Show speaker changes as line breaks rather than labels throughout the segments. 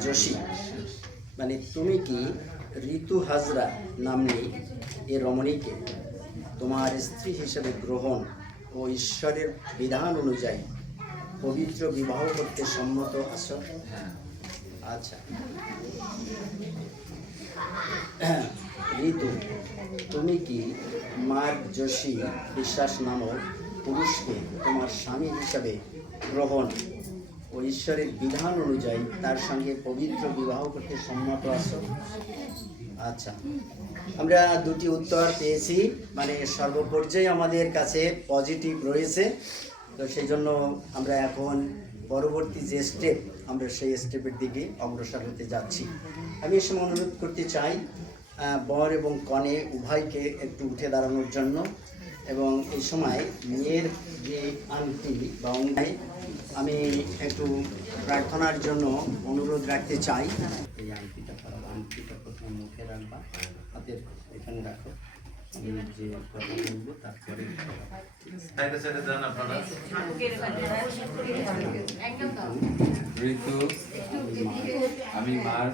যোশী মানে তুমি কি ঋতু হাজরা নামনি এ রমণীকে তোমার স্ত্রী হিসেবে গ্রহণ ও ঈশ্বরের বিধান অনুযায়ী পবিত্র বিবাহ করতে সম্মত আছো? আচ্ছা। ঋতু, তুমি কি মার্গ যোশী বিশ্বাস নামক পুরুষকে তোমার স্বামী হিসাবে গ্রহণ ও ঈশ্বরের বিধান অনুযায়ী তার সঙ্গে পবিত্র বিবাহ করতে সম্মত আছো? আচ্ছা। আমরা দুটি উত্তর পেয়েছি মানে সর্বপর্যায়ে আমাদের কাছে পজিটিভ রয়েছে। তো সেই জন্য আমরা এখন পরবর্তী যে স্টেপ আমরা সেই স্টেপের দিকে অগ্রসর হতে যাচ্ছি। আমি এ সময় অনুরোধ করতে চাই বর এবং কনে উভয়কে একটু উঠে দাঁড়ানোর জন্য। এবং এই সময় মেয়ের যে আংটি বা অঙ্গায় আমি একটু প্রার্থনার জন্য অনুরোধ রাখতে চাই। এই আংটিটা পরাবো আংটিটা প্রথমে মুখে রাখবা হাতের এখানে রাখো। আমি যে কথা বলব তারপরে
ঋতু আমি মার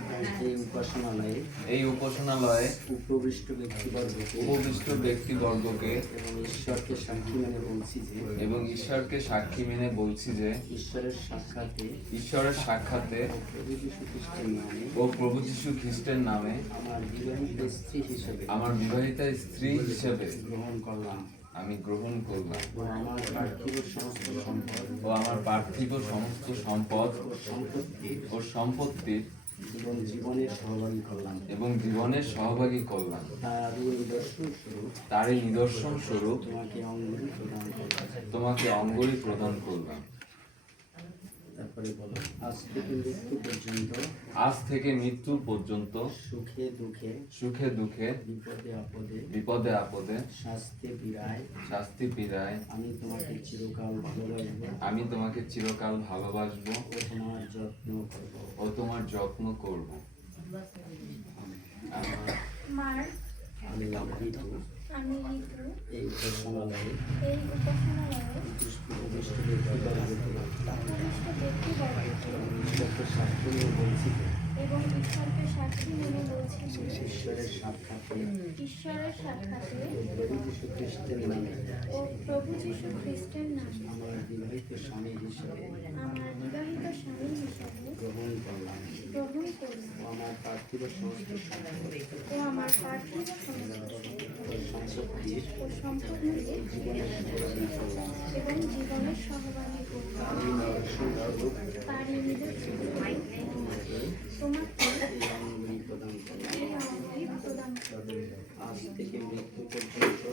এই উপাসনালয়ে
এই উপাসনালয়ে
উপবিষ্ট ব্যক্তিবর্গকে
উপবিষ্ট ব্যক্তিবর্গকে
এবং ঈশ্বরকে সাক্ষী মেনে বলছি যে
এবং ঈশ্বরকে সাক্ষী মেনে বলছি যে
ঈশ্বরের সাক্ষাতে
ঈশ্বরের সাক্ষাতে ও প্রভু যীশু খ্রিস্টের নামে
আমার বিবাহিত স্ত্রী হিসেবে
আমার বিবাহিতা স্ত্রী হিসেবে
গ্রহণ করলাম।
আমি গ্রহণ করলাম।
ও আমার পার্থিব সমস্ত সম্পদ।
ও আমার পার্থিব সমস্ত সম্পদ
ও সম্পত্তি
সম্পত্তির
এবং জীবনের সহভাগী করলাম।
এবং জীবনের সহভাগী করলাম। তারই নিদর্শন স্বরূপ
তোমাকে অঙ্গুলি প্রদান করলাম।
তোমাকে অঙ্গুলি প্রদান করলাম।
তারপরে বলো। আজ থেকে মৃত্যু পর্যন্ত
আজ থেকে মৃত্যু পর্যন্ত
সুখে দুঃখে
সুখে দুঃখে
বিপদে আপদে
বিপদে আপদে
স্বাস্থ্যে পীড়ায়
শাস্তি পীড়ায়
আমি তোমাকে চিরকাল ভালোবাসবো।
আমি তোমাকে চিরকাল ভালোবাসবো।
ও তোমার যত্ন করব।
ও তোমার যত্ন করব।
আমার আমি ঋতু
আমি
এই উপাসনালয়ে
এই উপাসনালয়ে
উপবিষ্ট ব্যক্তিবর্গকে
উপবিষ্ট ব্যক্তিবর্গকে
ঈশ্বরকে সাক্ষী নিয়ে বলছি
এবং ঈশ্বরকে সাক্ষী মেনে বলছি
ঈশ্বরের সাক্ষাতে
ঈশ্বরের সাক্ষাতে
খ্রিস্টের নামে।
ও প্রভু যীশু খ্রিস্টের নামে।
আমার বিবাহিত স্বামী হিসেবে
আমার বিবাহিত স্বামী হিসাবে
গ্রহণ করলাম।
গ্রহণ করলাম।
আমার পার্থিব সমস্ত
ও আমার পার্থিব
ও সম্পত্তির
ও
জীবনের করলাম।
এবং জীবনের সহভাগী করলাম।
আমি নিদর্শন স্বরূপ
তারই নিদর্শন তোমাকে
এই অঙ্গুলি প্রদান করলাম
এই অঙ্গি প্রদান করলাম
আজ থেকে মৃত্যু পর্যন্ত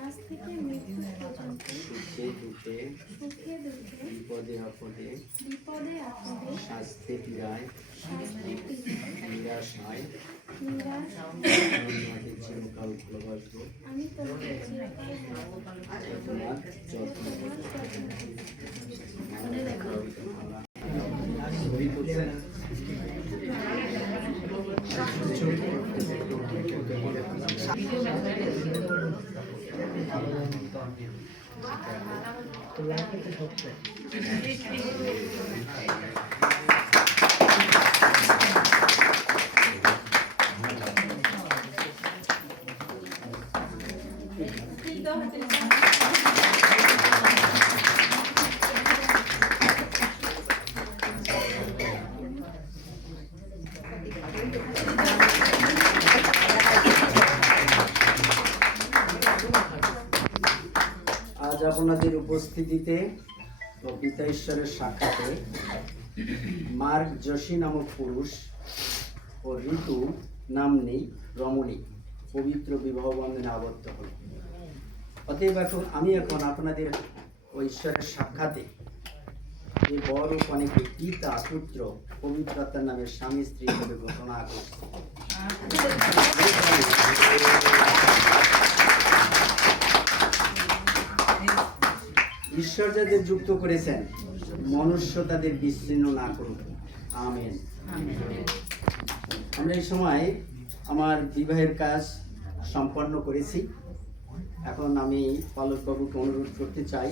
আজ থেকে মৃত্যু পর্যন্ত
সুখে দুঃখে
সুখে দুঃখে
বিপদে আপদে
বিপদে আপদে
স্বাস্থ্যে পীড়ায়
শাস্তি পীড়ায়
নিরাশায় আমি চিরকাল ভালোবাসবো
আমি তোমাকে চিরকাল ভালোবাসবো।
যত্ন 기도하드립니다. আপনাদের উপস্থিতিতে ও পিতা ঈশ্বরের সাক্ষাতে মার্ক যোশী নামক পুরুষ ও ঋতু নাম নেই, রমণী, পবিত্র বিবাহ বন্ধনে আবদ্ধ হল। অতএব এখন আমি এখন আপনাদের ও ঈশ্বরের সাক্ষাতে এই বড় কনেকে পিতা পুত্র পবিত্রতার নামে স্বামী স্ত্রী হিসেবে ঘোষণা করছি। ঈশ্বর যাদের যুক্ত করেছেন। মনুষ্য তাদের বিচ্ছিন্ন না করুক। আমেন। আমরা এই সময় আমার বিবাহের কাজ সম্পন্ন করেছি। এখন আমি পালক বাবুকে অনুরোধ করতে চাই।